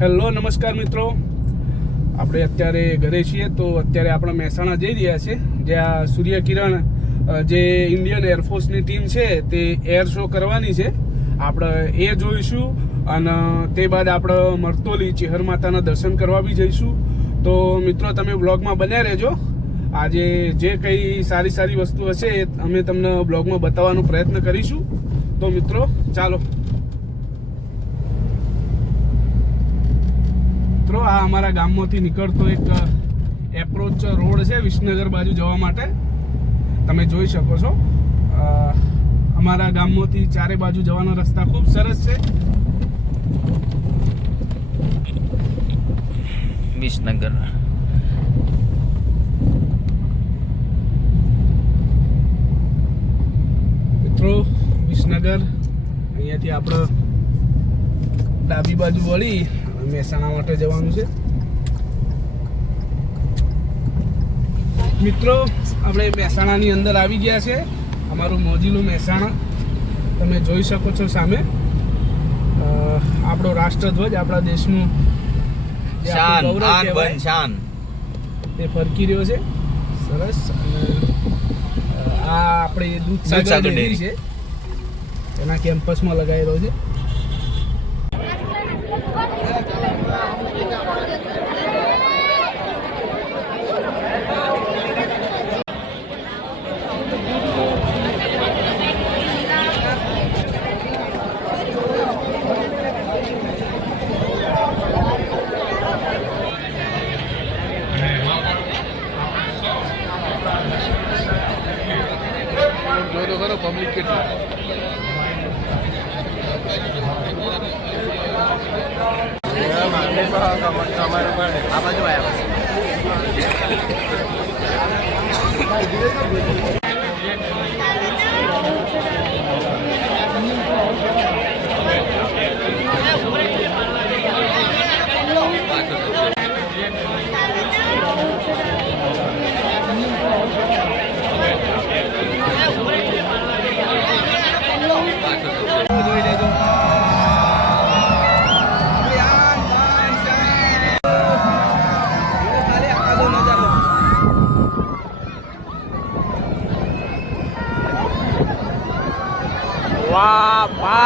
Hello, નમસ્કાર મિત્રો. આપણે અત્યારે ઘરે છીએ તો અત્યારે આપણે મહેસાણા જઈ રહ્યા છે જ્યાં સૂર્યકિરણ જે ઇન્ડિયન એરફોર્સની ટીમ છે, તે એર શો કરવાની છે. આપણે એ જોઈશું અને તે બાદ આપણે મરતોલી ચેહર માતાના દર્શન કરવા બી જઈશું. તો મિત્રો, તમે બ્લોગમાં બન્યા રહેજો. આજે જે કંઈ સારી સારી વસ્તુ હશે એ અમે તમને બ્લોગમાં બતાવવાનો પ્રયત્ન કરીશું. તો મિત્રો, ચાલો. મિત્રો આ અમારા ગામમાંથી નીકળતો એક એપ્રોચ રોડ છે વિસનગર બાજુ જવા માટે. તમે જોઈ શકો છો. અમારા ગામમાંથી ચારે બાજુ જવાના રસ્તા ખૂબ સરસ છે. વિસનગર. મિત્રો વિસનગર અહીંયાથી આપણે ડાબી બાજુ વળી મહેસાણા માટે જવાનું છે. મિત્રો આપણે મહેસાણાની અંદર આવી ગયા છે. અમારું મોજીલું મહેસાણા. તમે જોઈ શકો છો સામે. આપણો રાષ્ટ્રધ્વજ આપણા દેશનું શાન તે ફરકી રહ્યો છે. સરસ. અને આ આપણે દૂધ સાગર ડેરી. છે. એના કેમ્પસમાં લગાવેલો છે. જો તો ખરો પબ્લિક કેટલી આ બાજુ આવ્યા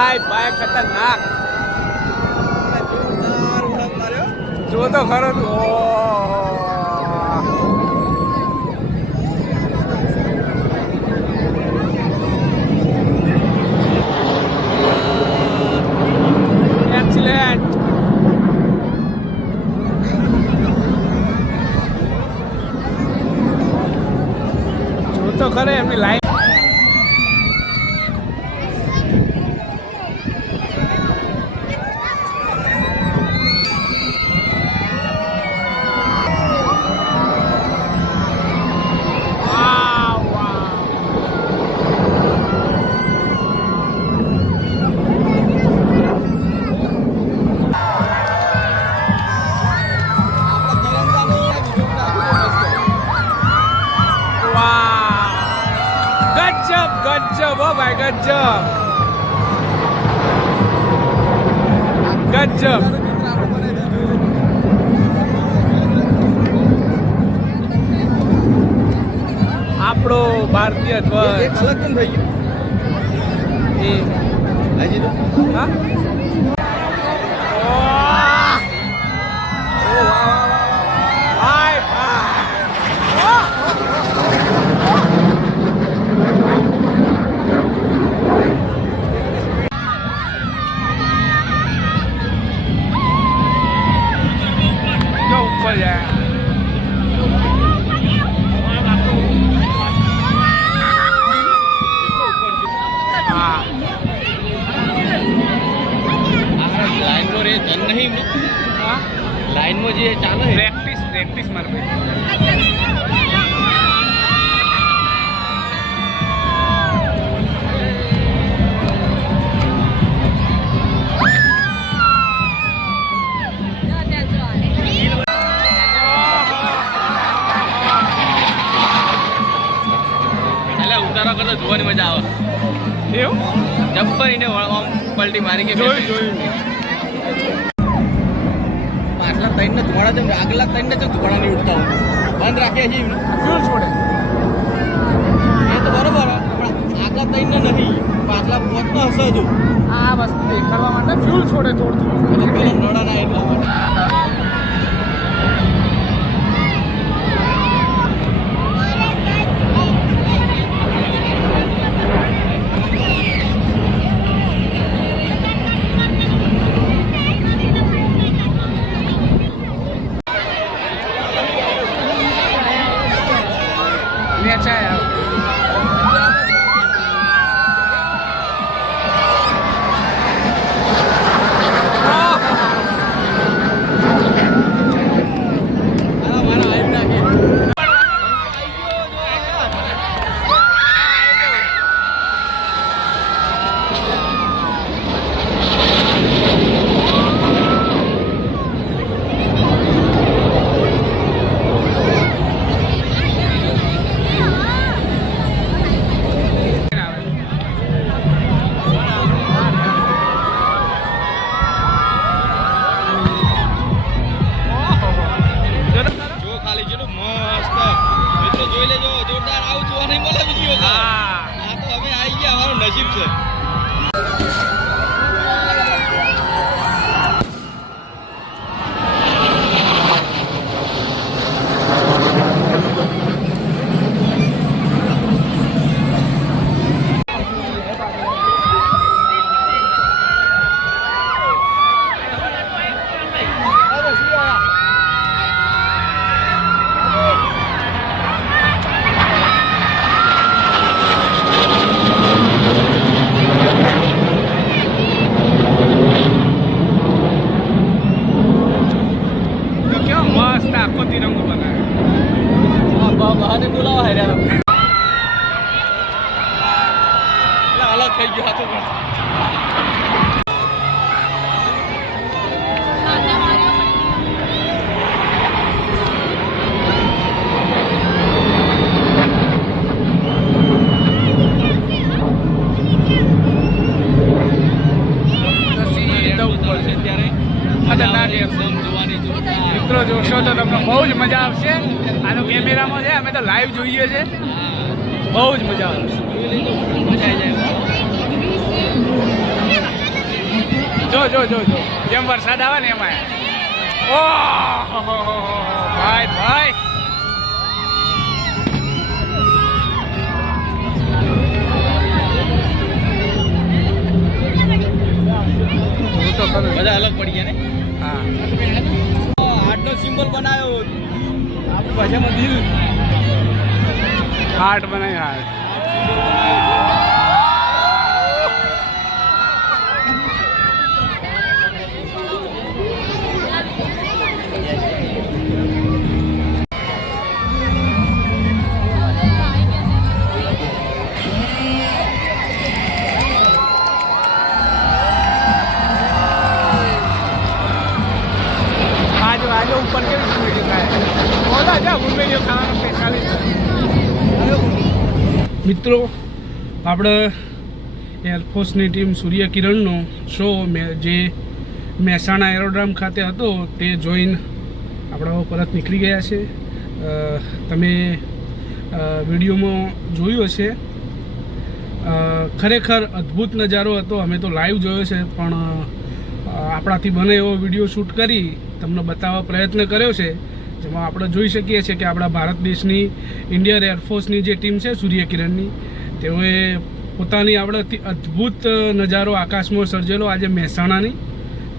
ભાઈ ભાઈ ખતરનાક જો તો ખરો તું. ગજબ ગજબ હો ભાઈ ગજબ. ગજબ. આપણો ભારતીય ધ્વજ. એ હા? જે ચાલે પ્રેક્ટિસ પ્રેક્ટિસ મારે ભાઈ. ઉતારો કરતો જોવાની મજા આવે. એવું? જબ્બર એને પલટી મારી કે જોયું જોયું. ત્રણ ધોળા આગલા ત્રણ ને ધોળા નહીં ઉઠતા હોય. બંધ રાખીએ છીએ ફ્યુલ છોડે. એ તો બરોબર પણ આગલા ત્રણ ને નહીં. પાછલા પોત હશે હજુ આ વસ્તુ દેખાડવા માટે ફ્યુલ છોડે થોડું એટલે પેલા નોડા ના એટલા માટે. લાઈવ જોઈએ છે. બહુ જ મજા આવે જો જો જો જો. જેમ વરસાદ આવે ને એમાં. ઓહ ભાઈ ભાઈ. બધા અલગ પડી ગયા ને? હા. આટલો સિમ્બોલ બનાવ્યો. આપણી ભાષામાં દિલ. હાર્ટ બનાવી હાર્ટ મિત્રો, આપણે એરફોર્સની ટીમ સૂર્યકિરણનો શો મે- જે મહેસાણા એરોડ્રામ ખાતે હતો, તે જોઈને આપણે પરત નીકળી ગયા છે. તમે વિડીયોમાં જોયું હશે. ખરેખર અદ્ભુત નજારો હતો. અમે તો લાઈવ જોયો છે, પણ આપણાથી બને એવો વીડિયો શૂટ કરી તમને બતાવવા પ્રયત્ન કર્યો છે. જેમાં આપણે જોઈ શકીએ છીએ કે આપણા ભારત દેશની ઇન્ડિયન એરફોર્સની જે ટીમ છે, સૂર્યકિરણની, તેઓએ પોતાની આપણે અદ્ભુત નજારો આકાશમાં સર્જેલો. આજે મહેસાણાની,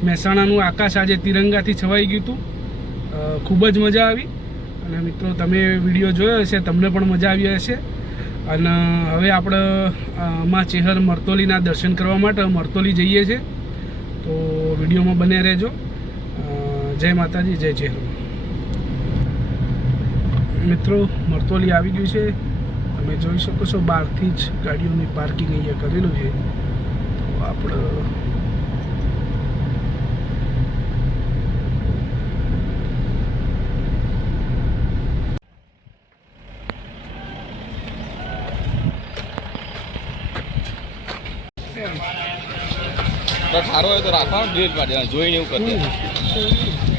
મહેસાણાનું આકાશ આજે તિરંગાથી છવાઈ ગયું હતું. ખૂબ જ મજા આવી. અને મિત્રો, તમે વીડિયો જોયો હશે, તમને પણ મજા આવી હશે. અને હવે આપણે માં ચેહર મરતોલીના દર્શન કરવા માટે મરતોલી જઈએ છીએ. તો વિડીયોમાં બને રહેજો. જય માતાજી, જય ચેહર. મિત્રો મરતોલી આવી ગયું છે. તમે જોઈ શકો છો બહારથી જ ગાડીઓની પાર્કિંગ અહીંયા કરેલું છે. તો આપણે સારો હોય તો રાખવાનો જોઈને એવું કરते